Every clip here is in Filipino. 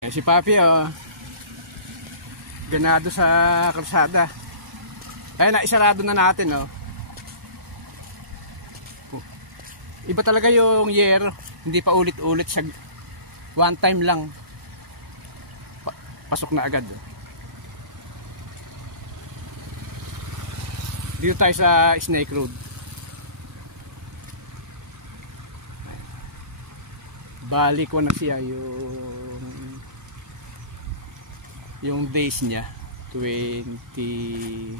Si Papi ganado sa kalsada. Ayun na, isarado na natin Iba talaga yung yero, hindi pa ulit-ulit siya. One time lang. Pasok na agad. Dito tayo sa Snake Road. Balik ko na siya yung days niya 27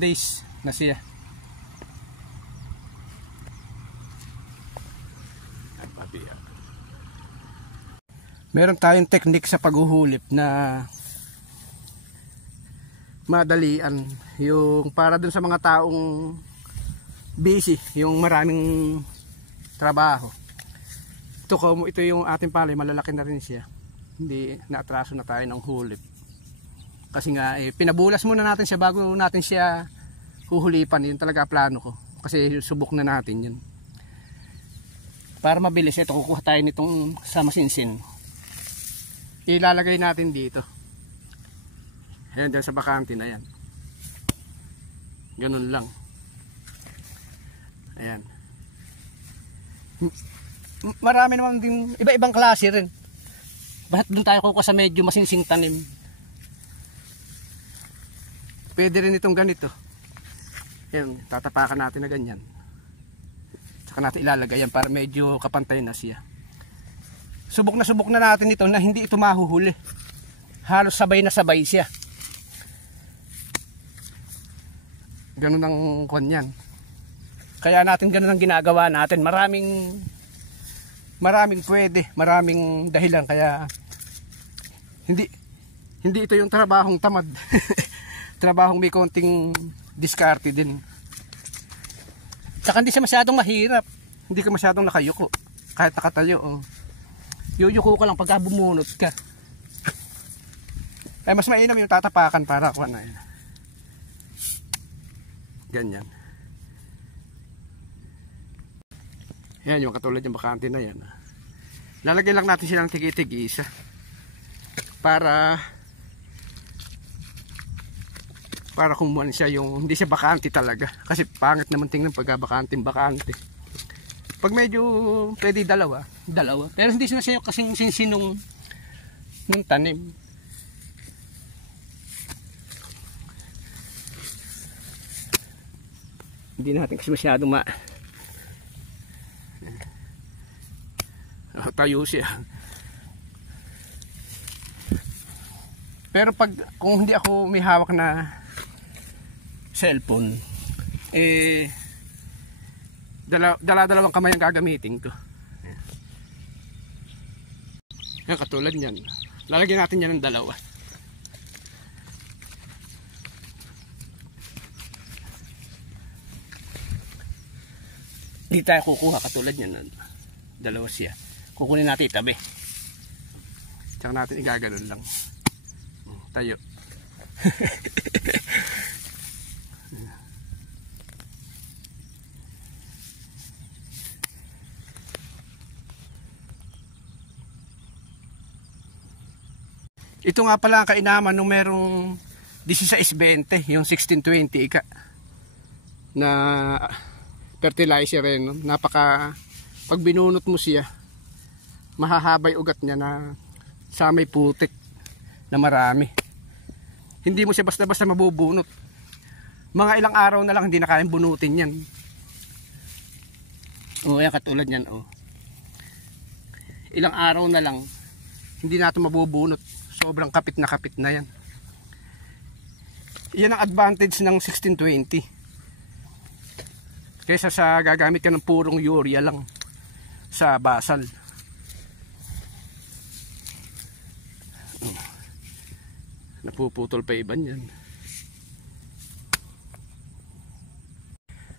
days na siya. Meron tayong technique sa paghuhulip na madalian, yung para dun sa mga taong busy, yung maraming trabaho. Ito yung ating palay, malalaki na rin siya, hindi naatraso na tayo ng hulip kasi nga pinabulas muna natin siya bago natin siya huhulipan. Yun talaga plano ko kasi subok na natin yun para mabilis. Ito, kukuha tayo nitong sa masinsin, ilalagay natin dito. Ayan, dyan sa bakante na yan. Ganun lang. Ayan. Marami naman din iba-ibang klase rin. Bakit doon tayo kukuha sa medyo masinsing tanim? Pwede rin itong ganito. Ayan, tatapakan natin na ganyan. Tsaka natin ilalagay yan para medyo kapantay na siya. Subok na natin ito na hindi ito mahuhuli. Halos sabay na sabay siya. Ganun ang kanyan. Kaya natin ganun ang ginagawa natin. Maraming pwede, maraming dahilan. Kaya hindi ito yung trabahong tamad. Trabahong may konting diskarte din. Tsaka hindi siya masyadong mahirap. Hindi ka masyadong nakayuko. Kahit nakatayo. Yuyuko ka lang pagka bumunot ka. Ay mas mainam yung tatapakan para kuha na yun. Ganyan. Yan yung katulad yung bakante na yan. Lalagay lang natin silang tigi-tigi isa para kumuha siya yung hindi siya bakante talaga. Kasi pangit naman tingnan pagka bakante. Pag medyo pwede dalawa. Pero hindi siya kasing sinsinong ng tanim. Hindi natin kasi masyadong tayo siya. Pero kung hindi ako may hawak na cellphone, dalawang kamay ang gagamitin ko. Yan, katulad niyan. Lalagyan natin yan ng dalawa. Hindi tayo kukuha katulad niyan. Dalawa siya. Kukunin natin itabi. Tsaka natin igaganon lang. Tayo. Ito nga pala ang kainaman nung merong 1620, yung 1620 na fertilizer rin. Pag binunot mo siya, mahahabay ugat niya na sa may putik na marami. Hindi mo siya basta-basta mabubunot. Mga ilang araw na lang hindi na kayang bunutin yan. Yan katulad yan. Ilang araw na lang hindi natin mabubunot. Sobrang kapit na yan. Yan ang advantage ng 1620. Kaysa sa gagamit ka ng purong urea lang sa basal. Napuputol pa iba yan.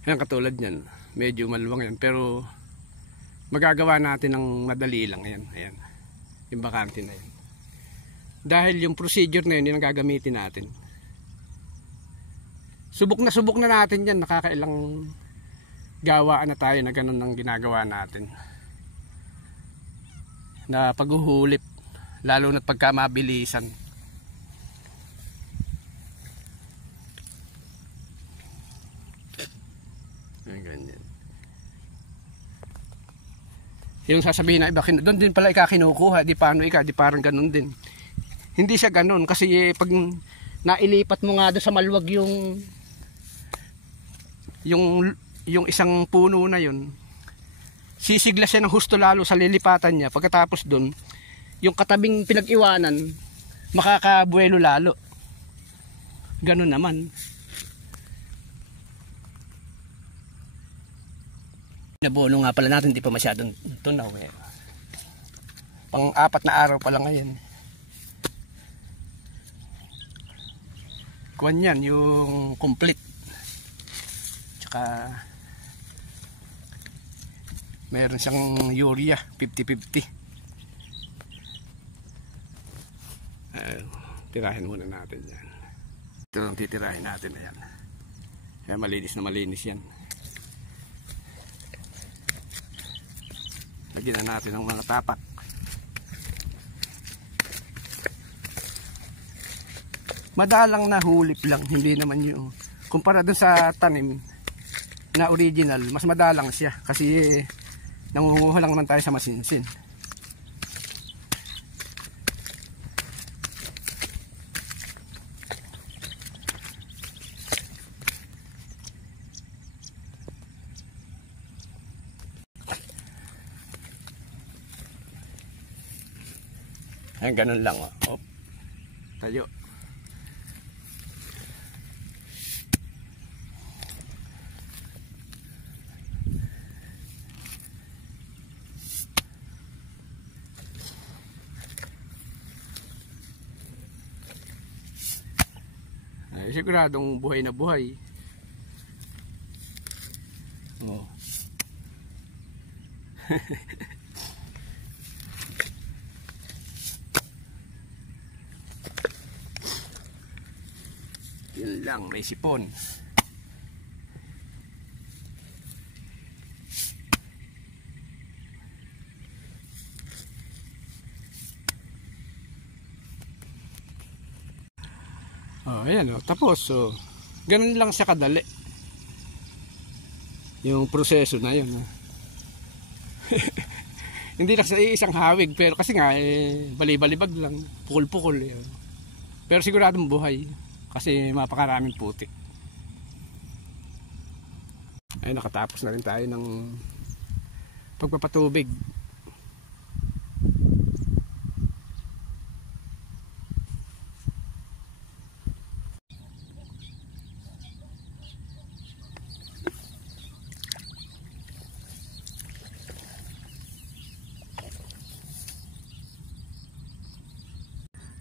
Yan katulad yan. Medyo maluwang yan. Pero magagawa natin ng madali lang yan. Ayan. Yung bakante na yan. Dahil yung procedure na yun, yung gagamitin natin. subok na natin yan, nakakailang gawaan na tayo na ganun ang ginagawa natin na paghuhulip, lalo na't pagka mabilisan. Ganyan. Yung sasabihin na iba, doon din pala kinukuha, di paano di parang ganun din. Hindi siya ganun kasi pag nailipat mo nga doon sa maluwag yung isang puno na yun, sisigla siya ng husto lalo sa lilipatan niya. Pagkatapos doon, yung katabing pinag-iwanan makakabuelo lalo. Ganun naman. Nabono nga pala natin, di pa masyadong tunaw eh. Pang-4 na araw pa lang ngayon. Kuwan yan, yung complete. Tsaka mayroon siyang urea 50-50. Tirahin muna natin yan. Ito ang titirahin natin na yan. Kaya malinis na malinis yan. Lagyan na natin ng mga tapak. Madalang na hulip lang, hindi naman yung kumpara dun sa tanim na original, mas madalang siya kasi nangunguha lang naman tayo sa masinsin. Ayan, ganun lang oh. Oh. Tayo. Ay, siguradong buhay na buhay. Oh. Yun lang, may sipon. Oh, ayan oh, tapos oh. Ganun lang siya kadali. Yung proseso na yun. Oh. Hindi lang sa isang hawig, pero kasi nga bali-balibag lang, pukul-pukul eh. Pero siguradong buhay. Kasi mapakaraming putik. Ay, nakatapos na rin tayo ng pagpapatubig.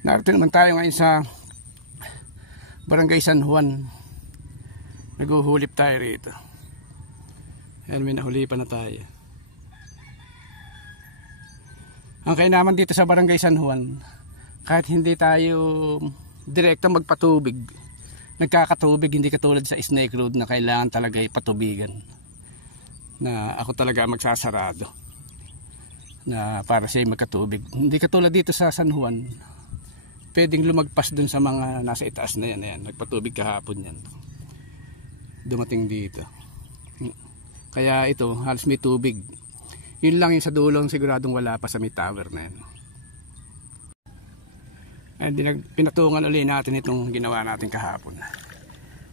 Narito naman tayo ngayon sa Barangay San Juan. Naghuhulip tayo rito. Ayan, may nahulipan na tayo. Ang kainaman dito sa Barangay San Juan, kahit hindi tayo direktang magpatubig, nagkakatubig, hindi katulad sa Snake Road na kailangan talaga ipatubigan. Na ako talaga magsasarado na para siya magkatubig. Hindi katulad dito sa San Juan, pwedeng lumagpas dun sa mga nasa itaas na yan. Ayan, nagpatubig kahapon yan. Dumating dito. Kaya ito, halos may tubig. Yun lang yung sa dulong, siguradong wala pa sa may tower na yan. Ayan, pinatungan ulit natin itong ginawa natin kahapon.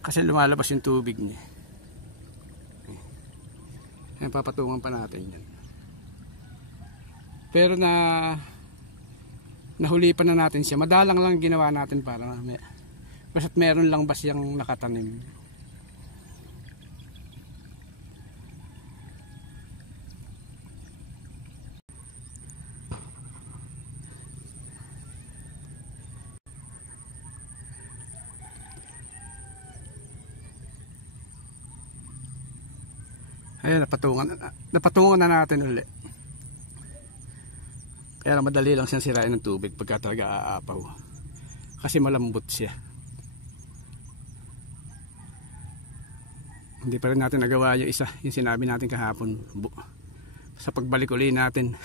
Kasi lumalabas yung tubig niya. Ayan, papatungan pa natin yan. Pero nahulipan na natin siya. Madalang lang ginawa natin para basta't meron lang ba siyang nakatanim. Ayan, napatungan na natin ulit. Kaya madali lang siyang sirain ng tubig pagka talaga aapaw. Kasi malambot siya. Hindi pa rin natin nagawa yung isa, yung sinabi natin kahapon. Sa pagbalik uli natin.